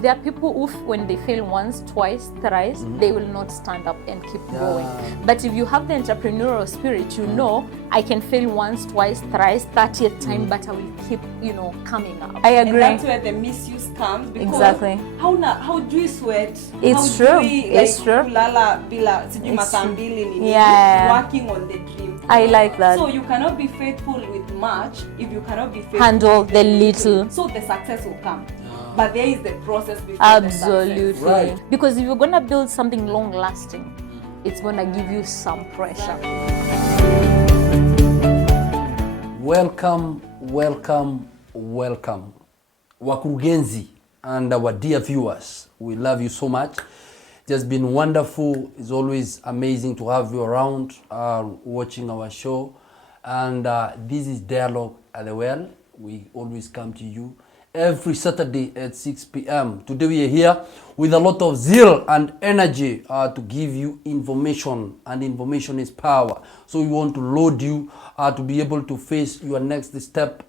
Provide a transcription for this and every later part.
there are people who, when they fail once, twice, thrice, they will not stand up and keep going. But if you have the entrepreneurial spirit, you know, I can fail once, twice, thrice, 30th time, but I will keep, you know, coming up. I agree. And that's where the misuse comes. Because exactly. How do we sweat? It's how true. Do we, it's like, true. Kulala bila sijui masaa mbili ni working on the dream. I like that. So you cannot be faithful with much if you cannot be faithful handle with the little. So the success will come. But there is the process before absolutely. the success. Right. Because if you're gonna build something long lasting, it's gonna give you some pressure. Welcome, welcome, welcome. Wakurugenzi and our dear viewers, we love you so much. It has been wonderful. It's always amazing to have you around watching our show. And this is Dialogue at the Well. We always come to you every Saturday at 6 p.m. Today we are here with a lot of zeal and energy to give you information, and information is power. So we want to load you to be able to face your next step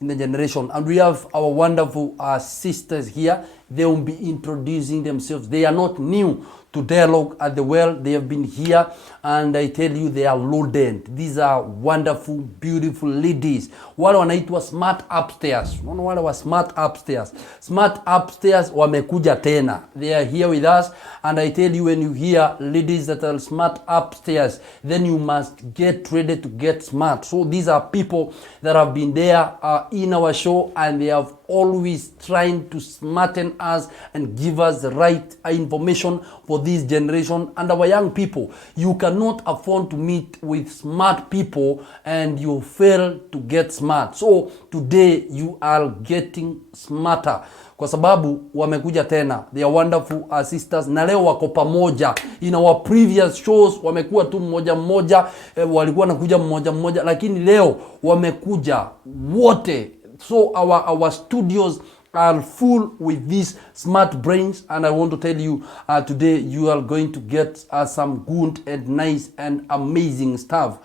in the generation. And we have our wonderful sisters here. They will be introducing themselves. They are not new to Dialogue at the Well. They have been here, and I tell you, they are loaded. These are wonderful, beautiful ladies. Wale wanaitwa smart upstairs. Unaona wale wa smart upstairs. Smart upstairs wamekuja tena. They are here with us, and I tell you, when you hear ladies that are smart upstairs, then you must get ready to get smart. So these are people that have been there in our show, and they have always trying to smarten us and give us the right information for this generation and our young people. You cannot afford to meet with smart people and you fail to get smart. So today you are getting smarter kwa sababu wamekuja tena. They are wonderful sisters, na leo wako pamoja. In our previous shows wamekuwa tu mmoja mmoja, walikuwa nakuja mmoja mmoja, lakini leo wamekuja wote. So our studios are full with these smart brains, and I want to tell you today you are going to get some good and nice and amazing stuff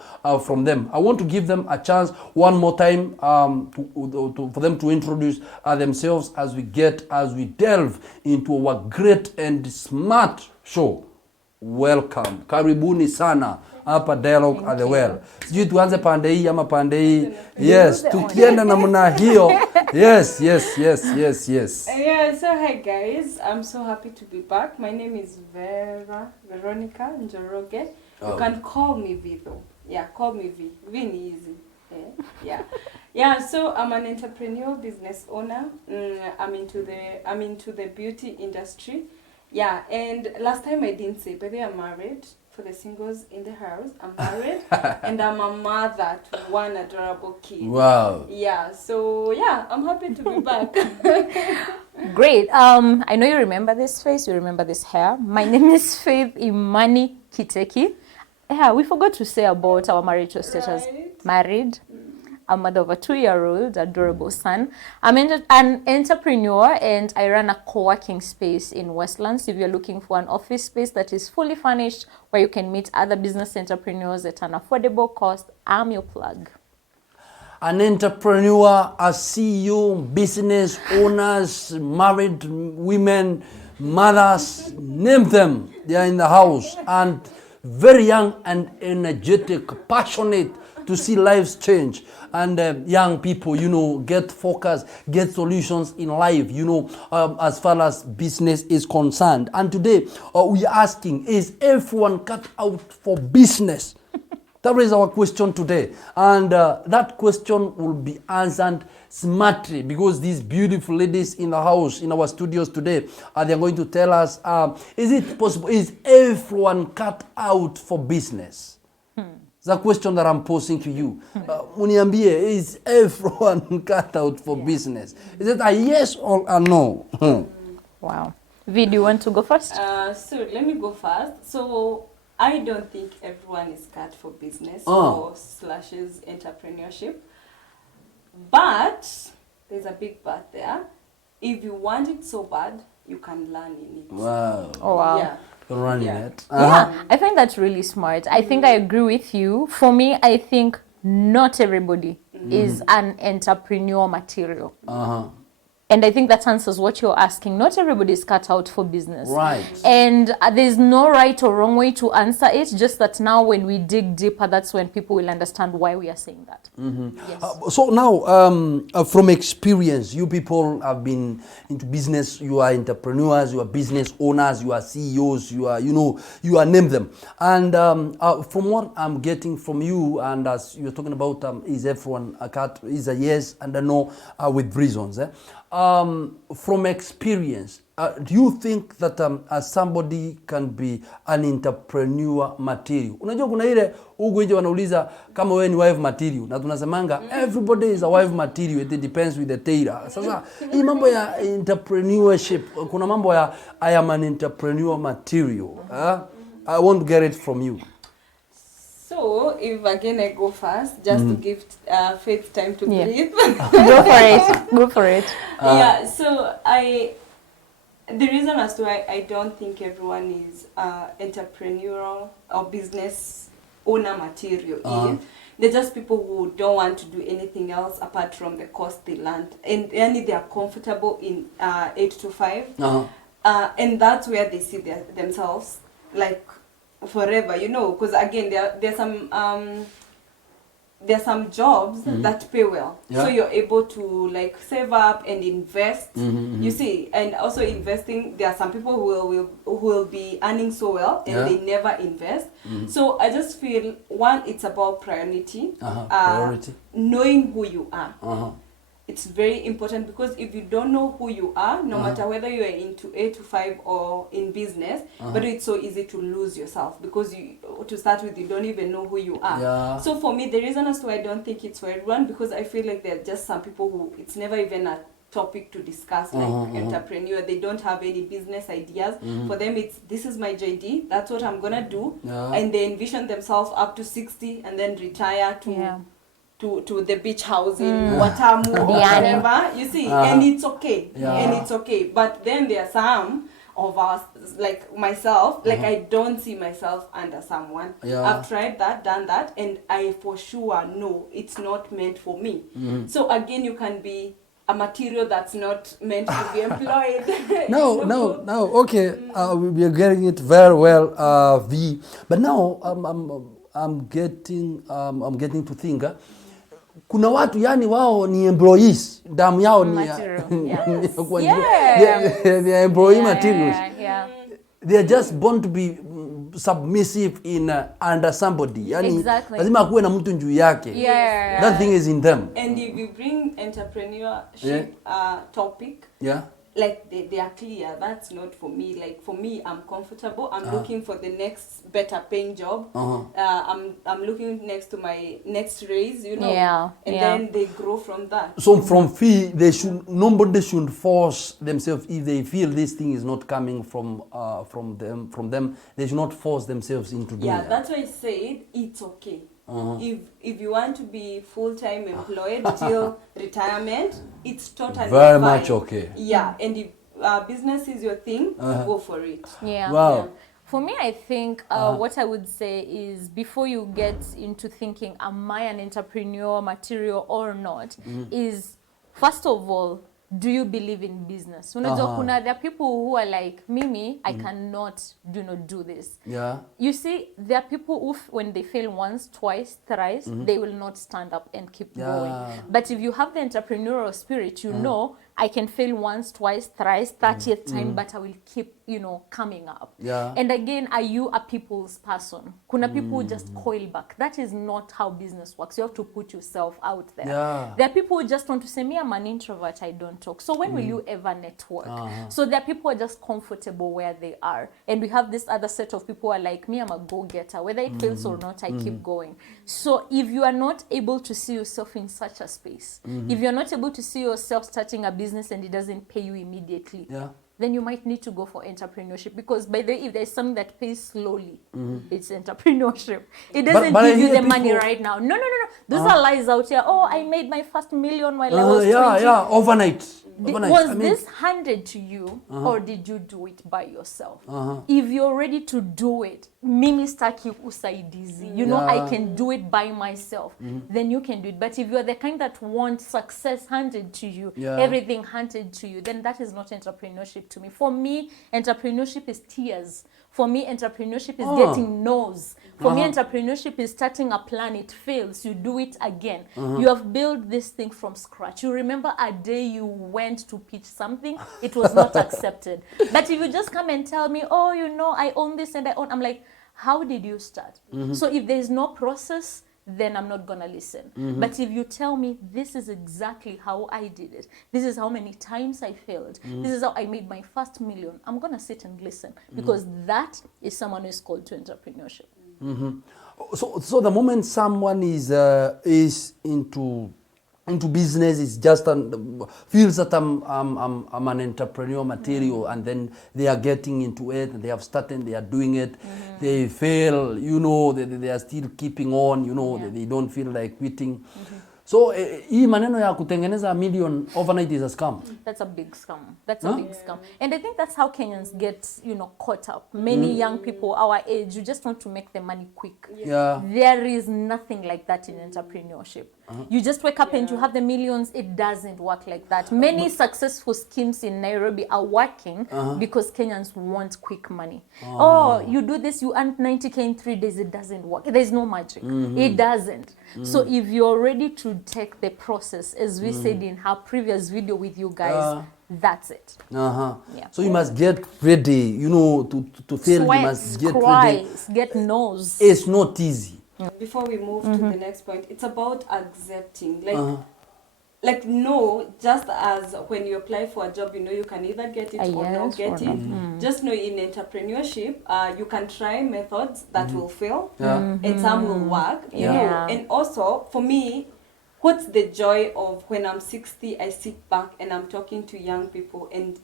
from them. I want to give them a chance one more time for them to introduce themselves as we delve into our great and smart show. Welcome. Karibuni sana hapa Dialogue at the Well. Sijui tuanze pande hii ama pande hii. Yes, tukienda namna hiyo. Yes. Yeah, so hi guys. I'm so happy to be back. My name is Veronica Njoroge. You can call me V though. Yeah, call me V. V ni easy. Yeah, so I'm an entrepreneur, business owner. I'm into the beauty industry. Yeah, and last time I didn't say, but I'm married. For the singles in the house, I'm married and I'm a mother to one adorable kid. Wow. Yeah, so yeah, I'm happy to be back. Great. I know you remember this face, you remember this hair. My name is Faith Imani Kiteki. Yeah, we forgot to say about our marital status. Right. Married. A mother of a 2-year-old adorable son. I'm an entrepreneur, and I run a co-working space in Westlands. If you're looking for an office space that is fully furnished, where you can meet other business entrepreneurs at an affordable cost, I'm your plug. An entrepreneur, a CEO, business owners, married women, mothers, name them. They are in the house, and very young and energetic, passionate to see lives change. And young people, get focused, get solutions in life, as far as business is concerned. And today, we are asking, is everyone cut out for business? That is our question today. And that question will be answered smartly, because these beautiful ladies in the house, in our studios today, they're going to tell us, is it possible? Is everyone cut out for business? The question that I'm posing to you. Uniambie, is everyone cut out for business? Is it a yes or a no? Wow. V, do you want to go first? So let me go first. So I don't think everyone is cut for business or slashes entrepreneurship. But there's a big but there. If you want it so bad, you can learn in it. Wow. Oh, wow. Yeah. Running it. Yeah, I think that's really smart. I think I agree with you. For me, I think not everybody is an entrepreneur material. And I think that answers what you're asking. Not everybody is cut out for business. Right. And there's no right or wrong way to answer it, just that now when we dig deeper, that's when people will understand why we are saying that. Yes. So now, from experience, you people have been into business, you are entrepreneurs, you are business owners, you are CEOs, you are, you are name them. And from what I'm getting from you, and as you're talking about, is everyone a cat, is a yes and a no with reasons. From experience, do you think that somebody can be an entrepreneur material? Unajua kuna ile huko nje wanauliza kama wewe ni wife material, na tunasemanga everybody is a wife material, it depends with the tailor. Sasa hii mambo ya entrepreneurship, kuna mambo ya I am an entrepreneur material. I want to get it from you. So, if again I go first, just to give Faith time to breathe. Go for it. Go for it. Yeah, so the reason as to why I don't think everyone is entrepreneurial or business owner material is they're just people who don't want to do anything else apart from the course they learned. And they are comfortable in 8 to 5. And that's where they see themselves, like, forever, because again there are some jobs that pay well, so you're able to like save up and invest. You see, and also investing, there are some people who will be earning so well and they never invest. So I just feel, one, it's about priority, knowing who you are. It's very important, because if you don't know who you are, no matter whether you are into 8 to 5 or in business, but it's so easy to lose yourself, because to start with, you don't even know who you are. So for me, the reason as to why I don't think it's for everyone, because I feel like there are just some people who it's never even a topic to discuss, like entrepreneur. They don't have any business ideas. For them, it's this is my JD, that's what I'm gonna do, and they envision themselves up to 60 and then retire to the beach house in Watamu or whatever, you see, and it's okay, and it's okay. But then there are some of us, like myself, like I don't see myself under someone. I've tried that, done that, and I for sure know it's not meant for me. So again, you can be a material that's not meant to be employed. No, okay, we are getting it very well, V. But now I'm getting to think. Kuna watu yani wao ni employees, damu yao ni they are employee materials. They are just born to be submissive in under somebody. Yani lazima kuwe na mtu juu yake. That thing is in them. And if you bring entrepreneurship topic, like they are clear, that's not for me. Like for me, I'm comfortable. I'm looking for the next better paying job. I'm looking next to my next raise, and then they grow from that. So from fee, nobody should force themselves if they feel this thing is not coming from them. They should not force themselves into doing that. That's why I said it's okay. If you want to be full-time employed till retirement, it's totally very fine. much okay. And if business is your thing, go for it. Wow. For me, I think what I would say is, before you get into thinking, am I an entrepreneur material or not, is first of all, do you believe in business? There are people who are like, Mimi, I cannot do this. You see, there are people who, when they fail once, twice, thrice, they will not stand up and keep going. But if you have the entrepreneurial spirit, you know, I can fail once, twice, thrice, 30th time, but I will keep, coming up. And again, are you a people's person? Kuna people who just coil back. That is not how business works. You have to put yourself out there. There are people who just want to say, me, I'm an introvert, I don't talk. So when will you ever network? So there are people who are just comfortable where they are. And we have this other set of people who are like, me, I'm a go-getter. Whether it fails or not, I keep going. So if you are not able to see yourself in such a space, if you're not able to see yourself starting a business and it doesn't pay you immediately, then you might need to go for entrepreneurship. Because by the way, if there's something that pays slowly, it's entrepreneurship. It doesn't give you the money right now. No. Those are lies out here. Oh, I made my first million while I was 20. Overnight. Was this handed to you or did you do it by yourself? If you're ready to do it, mimi staki usaidizi, you know, I can do it by myself, then you can do it. But if you're the kind that wants success handed to you, everything handed to you, then that is not entrepreneurship to me. For me, entrepreneurship is tears. For me, entrepreneurship is getting no's. For me, entrepreneurship is starting a plan, it fails, you do it again. You have built this thing from scratch. You remember a day you went to pitch something, it was not accepted. But if you just come and tell me, oh, you know, I own this and I own, I'm like, how did you start? So if there's no process, then I'm not gonna listen. But if you tell me this is exactly how I did it, this is how many times I failed, this is how I made my first million, I'm gonna sit and listen, because that is someone who is called to entrepreneurship. So the moment someone is into business, is just feels that I'm an entrepreneur material, and then they are getting into it, and they have started, they are doing it, they fail, you know, they are still keeping on, you know, they don't feel like quitting. So hii maneno ya kutengeneza million overnight is a scam. That's a big scam. That's a big scam. And I think that's how Kenyans get, you know, caught up. Many young people our age, you just want to make the money quick. There is nothing like that in entrepreneurship. You just wake up and you have the millions. It doesn't work like that. Many successful schemes in Nairobi are working because Kenyans want quick money. Oh, you do this, you earn 90K in 3 days. It doesn't work. There's no magic. It doesn't. So if you're ready to take the process, as we said in our previous video with you guys, that's it. So you must get ready, you know, to fail. Sweat, you must get cries, ready. get nose. It's not easy. Before we move to the next point, it's about accepting. Like no, just as when you apply for a job, you know you can either get it or not get it. Just know in entrepreneurship, you can try methods that will fail and some will work. You know, and also for me, what's the joy of when I'm 60, I sit back and I'm talking to young people and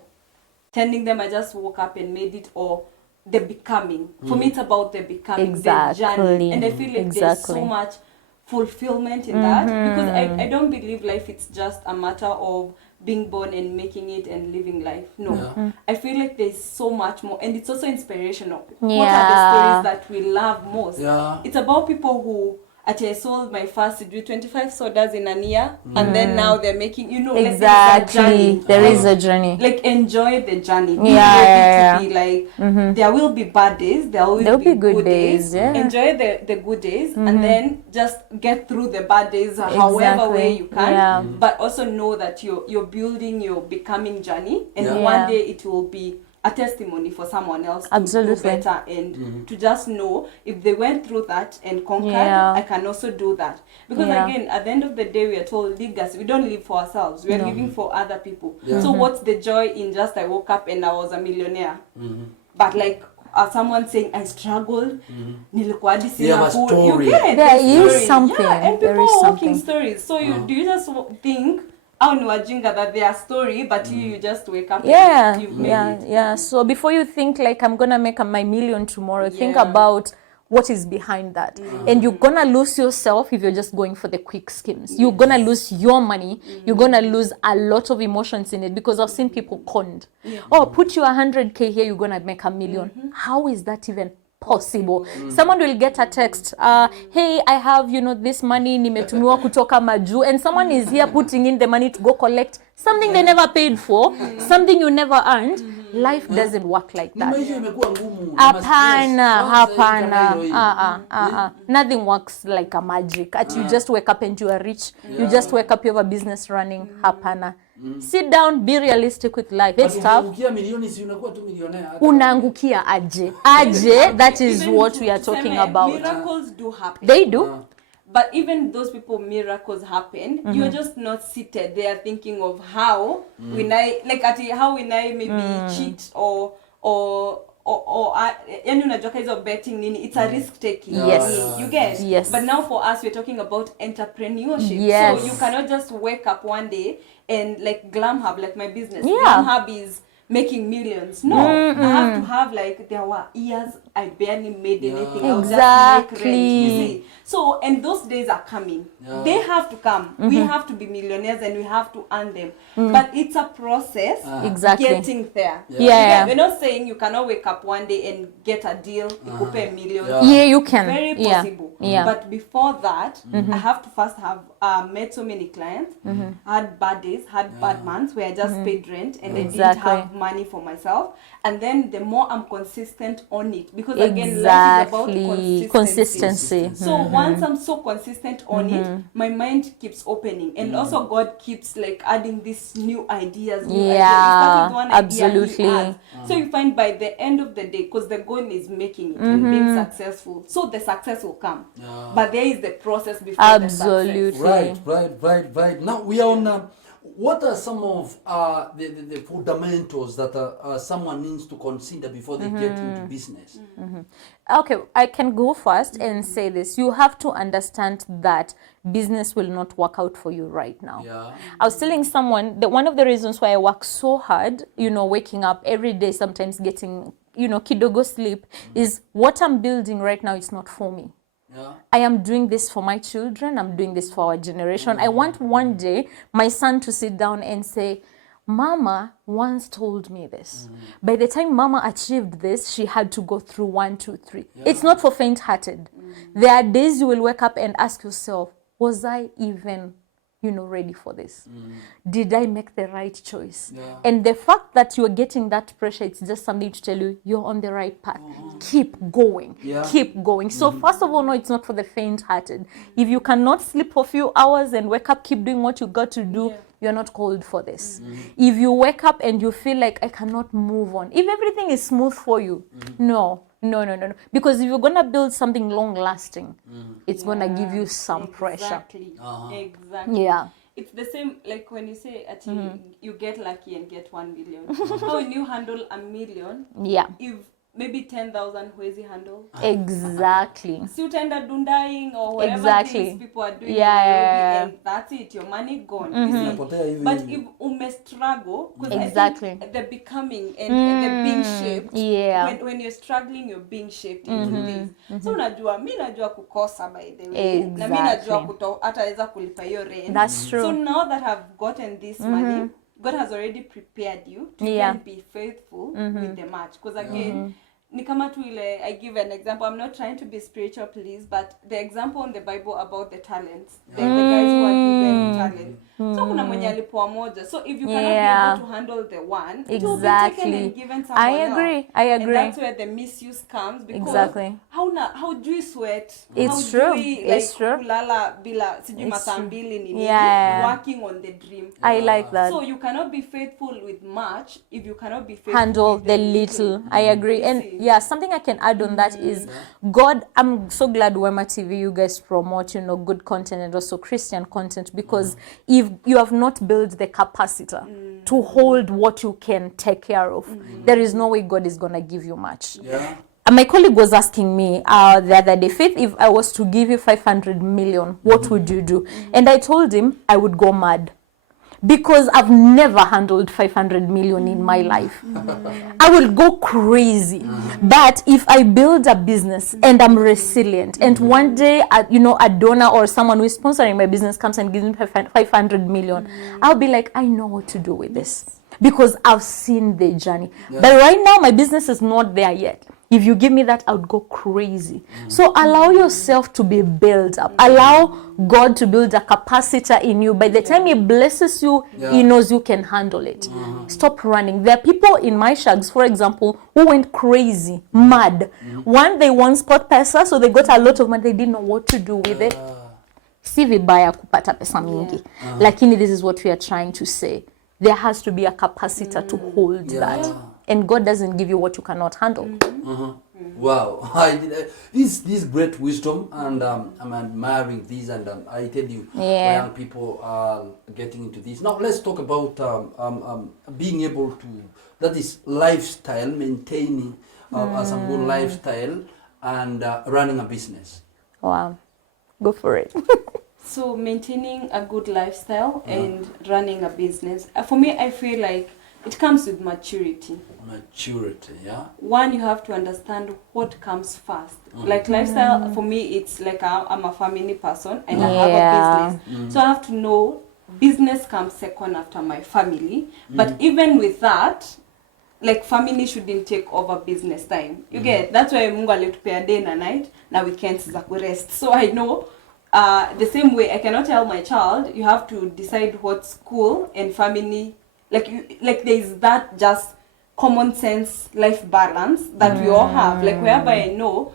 telling them I just woke up and made it, or the becoming. For me, it's about the becoming, the journey, and I feel like there's so much fulfillment in that, because I don't believe life it's just a matter of being born and making it and living life. No, I feel like there's so much more, and it's also inspirational. What are the stories that we love most? It's about people who I sold my first 25 sodas in a year, and then now they're making, you know, exactly. Like there is a journey. Like enjoy the journey. Be ready to be like, there will be bad days, there will be good days. Enjoy the good days, and then just get through the bad days however way you can. But also know that you're building your becoming journey, and one day it will be a testimony for someone else to do better, and to just know if they went through that and conquered, I can also do that. Because again, at the end of the day, we are told legacy. We don't live for ourselves. We are living for other people. So what's the joy in just I woke up and I was a millionaire? But like someone saying I struggled, nilikuwa hadi sina food. You get there is something. And people are walking stories. So do you just think that their story, but you just wake up and you've made it. So before you think like I'm gonna make my million tomorrow, think about what is behind that. And you're gonna lose yourself if you're just going for the quick schemes. You're gonna lose your money. You're gonna lose a lot of emotions in it, because I've seen people conned. Oh, put you 100K here, you're gonna make $1 million. How is that even possible? Someone will get a text, hey, I have, you know, this money nimetumiwa kutoka maju, and someone is here putting in the money to go collect something they never paid for, something you never earned. Life doesn't work like that. Hapana. Nothing works like a magic. You just wake up and you are rich. You just wake up, you have a business running. Hapana. Sit down, be realistic with life. It's tough. Unaangukia aje. That is even what we are talking about. Miracles do happen. They do. But even those people, miracles happen. You're just not seated there thinking of how will I, like how will I maybe cheat or yani unajua hizo betting nini, it's a risk taking. Yes. You get. Yes. But now for us, we're talking about entrepreneurship. Yes. So you cannot just wake up one day and like Glam Hub, like my business. Yeah. Glam Hub is making millions. No, I have to have like, there were years I barely made anything. I would just make rent, you see. So, and those days are coming. They have to come. We have to be millionaires and we have to earn them. But it's a process getting there. We're not saying you cannot wake up one day and get a deal, ikupe a million. Yeah, you can. Very possible. But before that, I have to first have met so many clients, had bad days, had bad months where I just paid rent and I didn't have money for myself. And then the more I'm consistent on it, because again, life is about consistency. So once I'm so consistent on it, my mind keeps opening, and also God keeps like adding these new ideas. You start with one absolutely. idea, so you find by the end of the day, because the goal is making it and being successful, so the success will come. But there is the process before the success. Right. Now we are on. What are some of the fundamentals that someone needs to consider before they get into business? Okay, I can go first and say this. You have to understand that business will not work out for you right now. I was telling someone that one of the reasons why I work so hard, waking up every day, sometimes getting, kidogo sleep, is what I'm building right now is not for me. I am doing this for my children. I'm doing this for our generation. I want one day my son to sit down and say, Mama once told me this. By the time Mama achieved this, she had to go through 1, 2, 3. It's not for faint-hearted. There are days you will wake up and ask yourself, was I even ready for this? Did I make the right choice? And the fact that you're getting that pressure, it's just something to tell you you're on the right path. Keep going. Keep going. So first of all, no, it's not for the faint-hearted. If you cannot sleep for a few hours and wake up, keep doing what you got to do, you're not called for this. If you wake up and you feel like I cannot move on, if everything is smooth for you, no. Because if you're going to build something long-lasting, it's going to give you some pressure. Exactly. Yeah. It's the same, like when you say you get lucky and get 1 million. How will you handle 1 million? If maybe 10,000 huwezi handle? Exactly. So you tend to dying or whatever things people are doing, and that's it, your money gone. But if struggle, because I think the becoming and the being shaped, when you're struggling, you're being shaped into this. So mi najua kukosa, by the way. Na mi najua hataweza kulipa hiyo rent. That's true. So now that I've gotten this money, God has already prepared you to then be faithful with the match. Because again, ni kama tu ile, I give an example. I'm not trying to be spiritual, please, but the example in the Bible about the talents, the guys who are given talents. So kuna mwenye alipewa moja. So if you cannot be able to handle the one, it will be taken and given someone else. I agree. And that's where the misuse comes, because how do you sweat? It's how true. Do we, it's true. Kulala bila sijui masaa mbili nini, working on the dream. I like that. So you cannot be faithful with much if you cannot be faithful handle with the little. I agree. And something I can add on that is God, I'm so glad Wema TV, you guys promote, good content and also Christian content, because if you have not built the capacity to hold what you can take care of, there is no way God is going to give you much. My colleague was asking me the other day, Faith, if I was to give you 500 million, what would you do? And I told him I would go mad. Because I've never handled 500 million in my life. I will go crazy. But if I build a business and I'm resilient, and one day, a donor or someone who is sponsoring my business comes and gives me 500 million, I'll be like, I know what to do with this. Because I've seen the journey. But right now, my business is not there yet. If you give me that, I would go crazy. So allow yourself to be built up. Allow God to build a capacity in you. By the time He blesses you, He knows you can handle it. Stop running. There are people in my shags, for example, who went crazy, mad. One, they won sport pesa, so they got a lot of money. They didn't know what to do with it. Si vibaya kupata pesa mingi. Lakini this is what we are trying to say. There has to be a capacity to hold that. And God doesn't give you what you cannot handle. Wow. This great wisdom, and I'm admiring this, and I tell you, young people are getting into this. Now let's talk about being able to, that is lifestyle, maintaining some good lifestyle and running a business. Wow. Go for it. So maintaining a good lifestyle and running a business. For me, I feel like It comes with maturity. Maturity, yeah. One, you have to understand what comes first. Like lifestyle, for me, it's like I'm a family person and I have a business. So I have to know business comes second after my family. But even with that, like family shouldn't take over business time. You get? That's why Mungu alitupea day and night, na weekends za kurest. So I know the same way I cannot tell my child, you have to decide what school and family, like there is that just common sense life balance that we all have, like whereby I know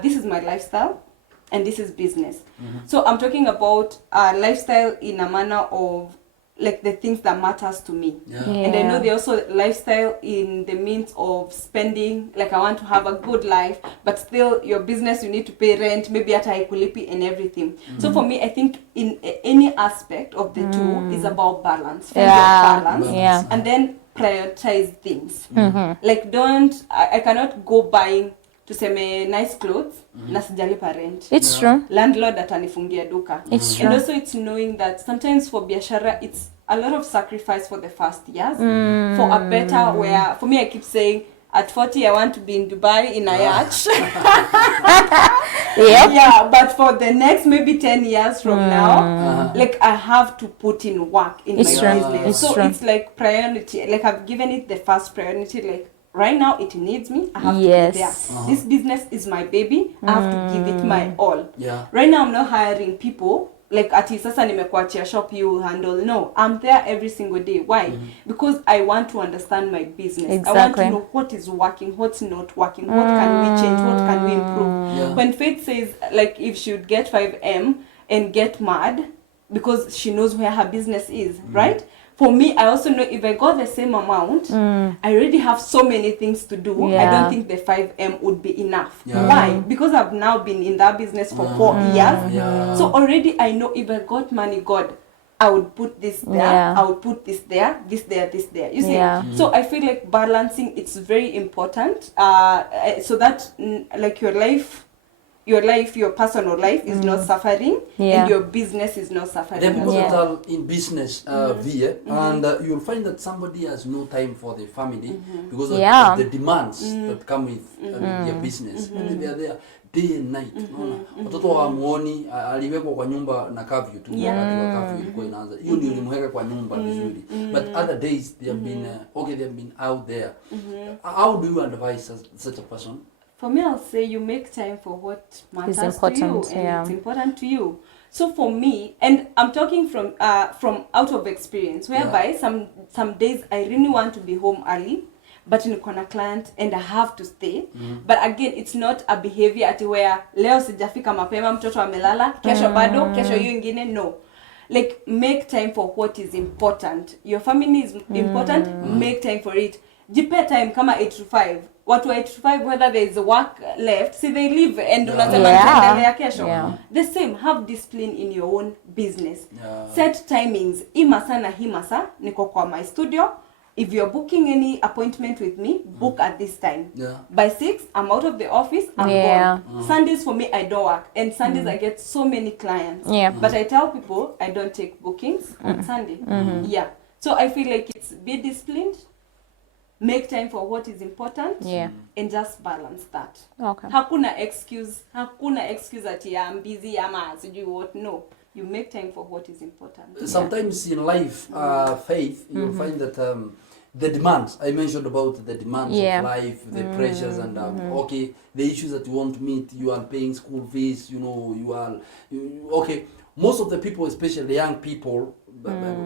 this is my lifestyle and this is business. So I'm talking about lifestyle in a manner of like the things that matters to me. And I know they also lifestyle in the means of spending, like I want to have a good life, but still your business, you need to pay rent, maybe at Haikulipi and everything. So for me, I think in any aspect of the two is about balance. Find your balance and then prioritize things. Like I cannot go buying to say nice clothes na sijalipa rent. It's true. Landlord atanifungia duka. It's true. And also it's knowing that sometimes for biashara it's a lot of sacrifice for the first years for a better where, for me I keep saying at 40 I want to be in Dubai in a yacht. Yeah, but for the next maybe 10 years from now, like I have to put in work in my business. So it's like priority. Like I've given it the first priority, like right now it needs me, I have to be there. This business is my baby, I have to give it my all. Right now I'm not hiring people like ati sasa nimekuachia shop you handle. No, I'm there every single day. Why? Because I want to understand my business. I want to know what is working, what's not working, what can we change, what can we improve. When Faith says like if she would get 5M and get mad because she knows where her business is, right? For me, I also know if I got the same amount, I already have so many things to do. I don't think the 5M would be enough. Why? Because I've now been in that business for 4 years. So already I know if I got money, God, I would put this there, I would put this there, this there, this there. You see? So I feel like balancing, it's very important. So that like your personal life is not suffering and your business is not suffering. There are people that are in business, and you'll find that somebody has no time for the family because of the demands that come with their business. And they are there day and night. Watoto wa muoni aliwekwa kwa nyumba na curfew tu, curfew ilikuwa inaanza. Hiyo ndio ilimweka kwa nyumba vizuri. But other days they have been they have been out there. How do you advise such a person? For me, I'll say you make time for what matters to you and it's important to you. So for me, and I'm talking from out of experience, whereby some days I really want to be home early, but niko na client and I have to stay. But again, it's not a behavior ati where leo sijafika mapema mtoto amelala, kesho bado, kesho hiyo ingine, no. Like make time for what is important. Your family is important, make time for it. Jipe time kama 8 to 5. Watu 8 to 5, whether there is work left, see they leave and unasema nitaendelea kesho. The same, have discipline in your own business. Set timings. Hii masaa niko kwa my studio. If you're booking any appointment with me, book at this time. By 6, I'm out of the office, I'm gone. Sundays for me, I don't work. And Sundays I get so many clients. But I tell people I don't take bookings on Sunday. So I feel like it's be disciplined. Make time for what is important and just balance that. Hakuna excuse ati I'm busy ama sijui what. No, you make time for what is important. Sometimes in life, Faith, you'll find that the demands, I mentioned about the demands of life, the pressures and the issues that you want to meet. You are paying school fees, most of the people, especially young people,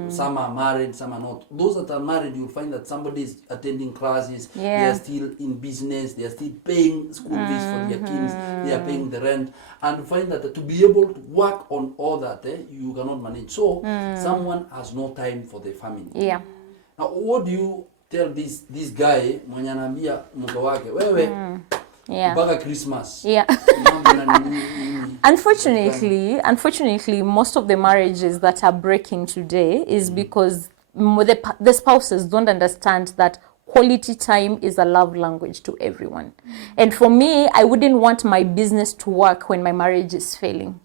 some are married, some are not. Those that are married, you'll find that somebody is attending classes, they are still in business, they are still paying school fees for their kids, they are paying the rent, and you find that to be able to work on all that, you cannot manage. So someone has no time for the family. Now, what do you tell this guy mwenye anaambia mke wake wewe mpaka Christmas? Unfortunately, most of the marriages that are breaking today is because the spouses don't understand that quality time is a love language to everyone. And for me, I wouldn't want my business to work when my marriage is failing.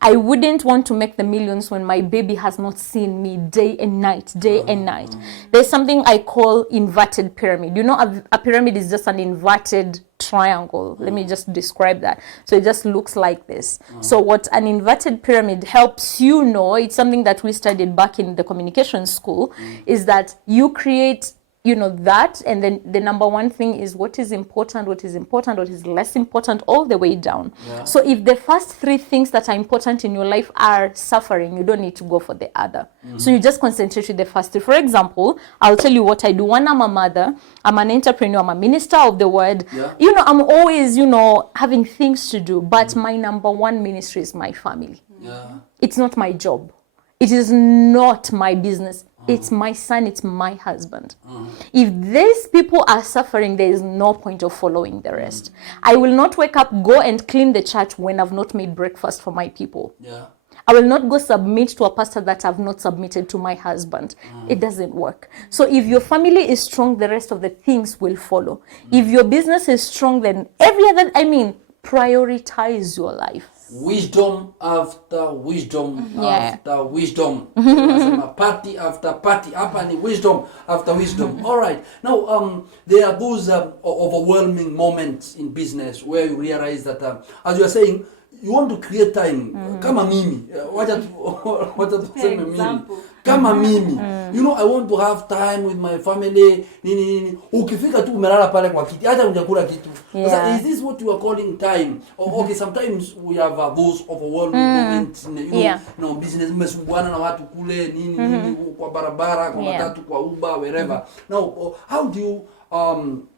I wouldn't want to make the millions when my baby has not seen me day and night. There's something I call inverted pyramid. You know, a pyramid is just an inverted triangle. Let me just describe that. So it just looks like this. So what an inverted pyramid helps you know, it's something that we studied back in the communication school, is that you create, you know, that, and then the number one thing is what is important, what is less important, all the way down. So if the first three things that are important in your life are suffering, you don't need to go for the other. So you just concentrate with the first three. For example, I'll tell you what I do. One, I'm a mother, I'm an entrepreneur, I'm a minister of the word. You know, I'm always, you know, having things to do, but my number one ministry is my family. It's not my job. It is not my business. It's my son, it's my husband. If these people are suffering, there is no point of following the rest. I will not wake up, go and clean the church when I've not made breakfast for my people. I will not go submit to a pastor that I've not submitted to my husband. It doesn't work. So if your family is strong, the rest of the things will follow. If your business is strong, then every other, prioritize your life. Wisdom after wisdom after wisdom. Party after party. Wisdom after wisdom. All right. Now, there are those overwhelming moments in business where you realize that, as you are saying, you want to create time. Kama mimi. Kama mimi. You know, I want to have time with my family. Ukifika tu umelala pale kwa kiti, hata hujakula kitu. Is this what you are calling time? Or, okay, sometimes we have those overwhelming moments, you know, business mmesumbuana na watu kule nini kwa barabara, kwa matatu, kwa Uber, wherever. Now, how do you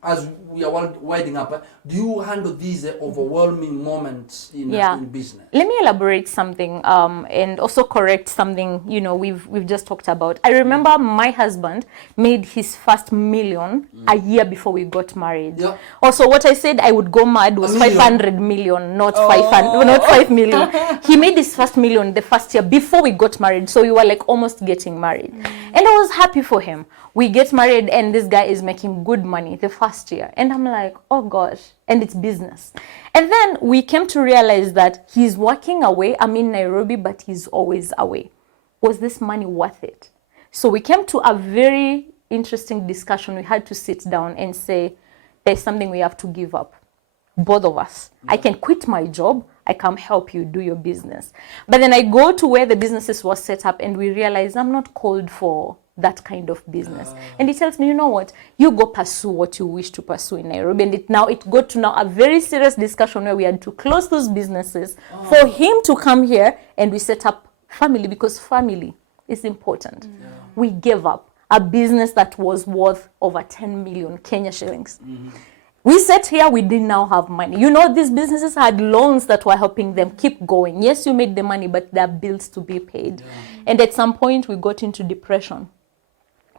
as we are winding up, do you handle these overwhelming moments in business? Let me elaborate something and also correct something, you know, we've just talked about. I remember my husband made his first million a year before we got married. Also, what I said I would go mad was 500 million, not 5 million. He made his first million the first year before we got married. So we were like almost getting married. And I was happy for him. We get married and this guy is making good money the first year. And I'm like, oh gosh, and it's business. And then we came to realize that he's working away. I'm in Nairobi, but he's always away. Was this money worth it? So we came to a very interesting discussion. We had to sit down and say, there's something we have to give up. Both of us. I can quit my job. I come help you do your business. But then I go to where the businesses were set up and we realize I'm not called for that kind of business. And he tells me, you know what, you go pursue what you wish to pursue in Nairobi. And it got to a very serious discussion where we had to close those businesses for him to come here and we set up family, because family is important. We gave up a business that was worth over 10 million Kenya shillings. We sat here, we didn't now have money. You know, these businesses had loans that were helping them keep going. Yes, you made the money, but there are bills to be paid. And at some point, we got into depression.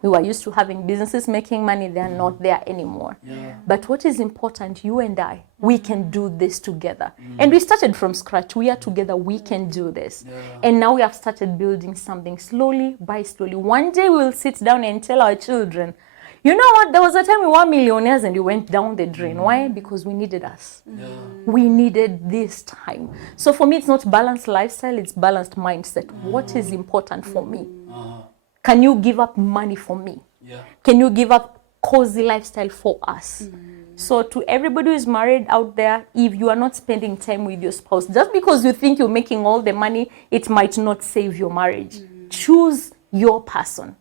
We were used to having businesses making money. They're not there anymore. But what is important, you and I, we can do this together. And we started from scratch. We are together. We can do this. And now we have started building something slowly by slowly. One day we'll sit down and tell our children, you know what, there was a time we were millionaires and we went down the drain. Why? Because we needed us. We needed this time. So for me, it's not balanced lifestyle, it's balanced mindset. What is important for me? Can you give up money for me? Can you give up cozy lifestyle for us? So to everybody who is married out there, if you are not spending time with your spouse, just because you think you're making all the money, it might not save your marriage. Choose your person.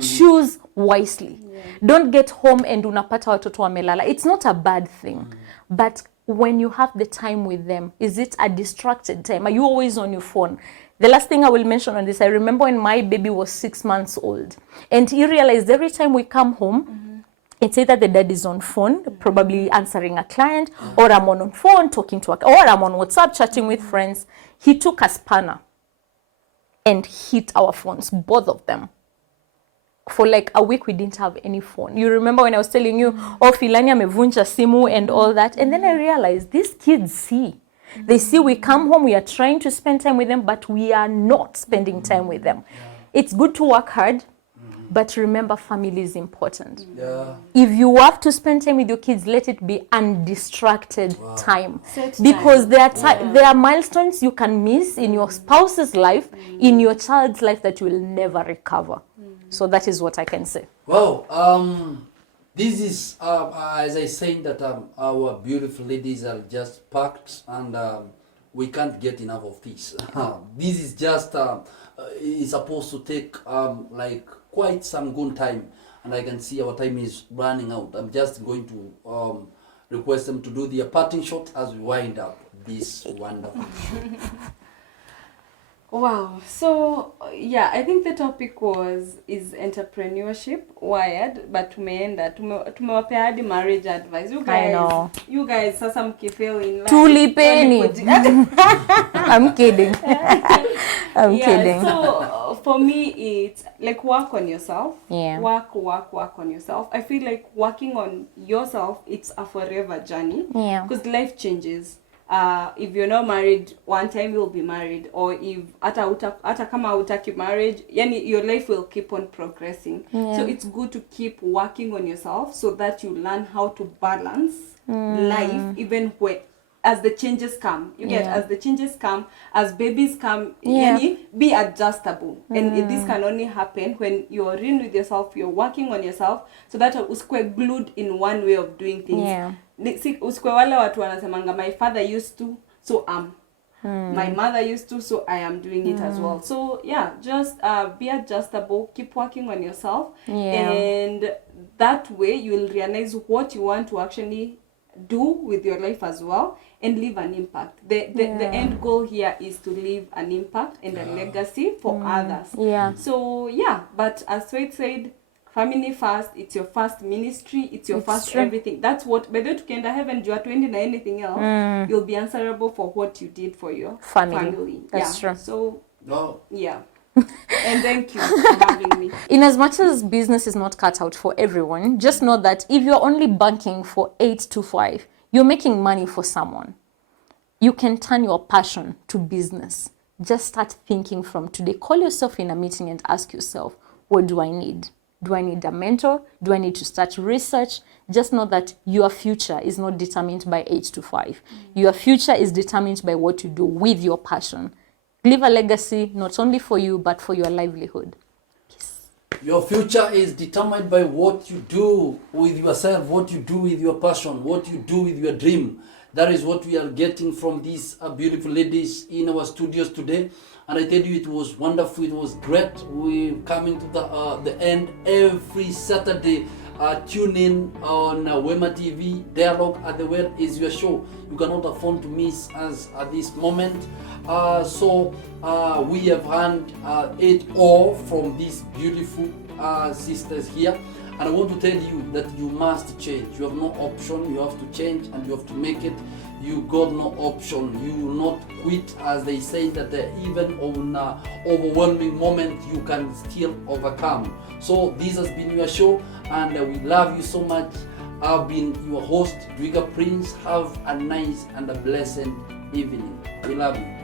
Choose wisely. Don't get home and unapata watoto wamelala. It's not a bad thing. But when you have the time with them, is it a distracted time? Are you always on your phone? The last thing I will mention on this, I remember when my baby was 6 months old. And he realized every time we come home, it's either the dad is on phone, probably answering a client, or I'm on phone talking to or I'm on WhatsApp chatting with friends. He took a spanner and hit our phones, both of them. For like a week, we didn't have any phone. You remember when I was telling you, oh, Filani amevunja simu and all that. And then I realized these kids see. They see we come home, we are trying to spend time with them, but we are not spending time with them. It's good to work hard, But remember, family is important. Yeah. If you have to spend time with your kids, let it be undistracted time. Set Because time. there are milestones you can miss in your spouse's life, in your child's life, that you will never recover. So that is what I can say. Wow. This is, as I said, that our beautiful ladies are just packed, and we can't get enough of this. This is just, is supposed to take like quite some good time, and I can see our time is running out. I'm just going to request them to do their parting shot as we wind up this wonderful show. Wow. So yeah, I think the topic is entrepreneurship wired, but tumewapea hadi marriage advice. I know. You guys sasa mkifeel in life. Tulipeni. I'm kidding. I'm kidding. So for me, it's like work on yourself. Yeah. Work on yourself. I feel like working on yourself, it's a forever journey. Yeah. Because life changes. If you're not married, one time you'll be married, or if hata kama hutaki marriage, yani your life will keep on progressing. Yeah. So it's good to keep working on yourself so that you learn how to balance life, even when as the changes come. You get, as the changes come, as babies come, yani be adjustable. And this can only happen when you're in with yourself, you're working on yourself, so that usikwe glued in one way of doing things. Yeah. Usikwe wale watu wanasemanga my father used to, so my mother used to, so I am doing it as well. So yeah, just be adjustable, keep working on yourself, and that way you will realize what you want to actually do with your life as well, and leave an impact. The end goal here is to leave an impact and a legacy for others. Yeah. So yeah, but as Faith said, family first, it's your first ministry, it's your first everything. That's what, by the way, tukienda heaven, you are to end anything else, you'll be answerable for what you did for your family. That's true. So, No. yeah. And thank you for having me. In as much as business is not cut out for everyone, just know that if you're only banking for 8 to 5, you're making money for someone. You can turn your passion to business. Just start thinking from today. Call yourself in a meeting and ask yourself, what do I need? Do I need a mentor? Do I need to start research? Just know that your future is not determined by 8 to 5. Your future is determined by what you do with your passion. Leave a legacy, not only for you, but for your livelihood. Yes. Your future is determined by what you do with yourself, what you do with your passion, what you do with your dream. That is what we are getting from these beautiful ladies in our studios today. And I tell you, it was wonderful, it was great. We're coming to the end every Saturday. Tune in on Wema TV. Dialogue at the Well is your show. You cannot afford to miss us at this moment. So we have earned it all from these beautiful sisters here. And I want to tell you that you must change. You have no option. You have to change and you have to make it. You got no option. You will not quit, as they say that even on overwhelming moment you can still overcome. So this has been your show, and we love you so much. I've been your host, Ndwiga Prince. Have a nice and a blessed evening. We love you.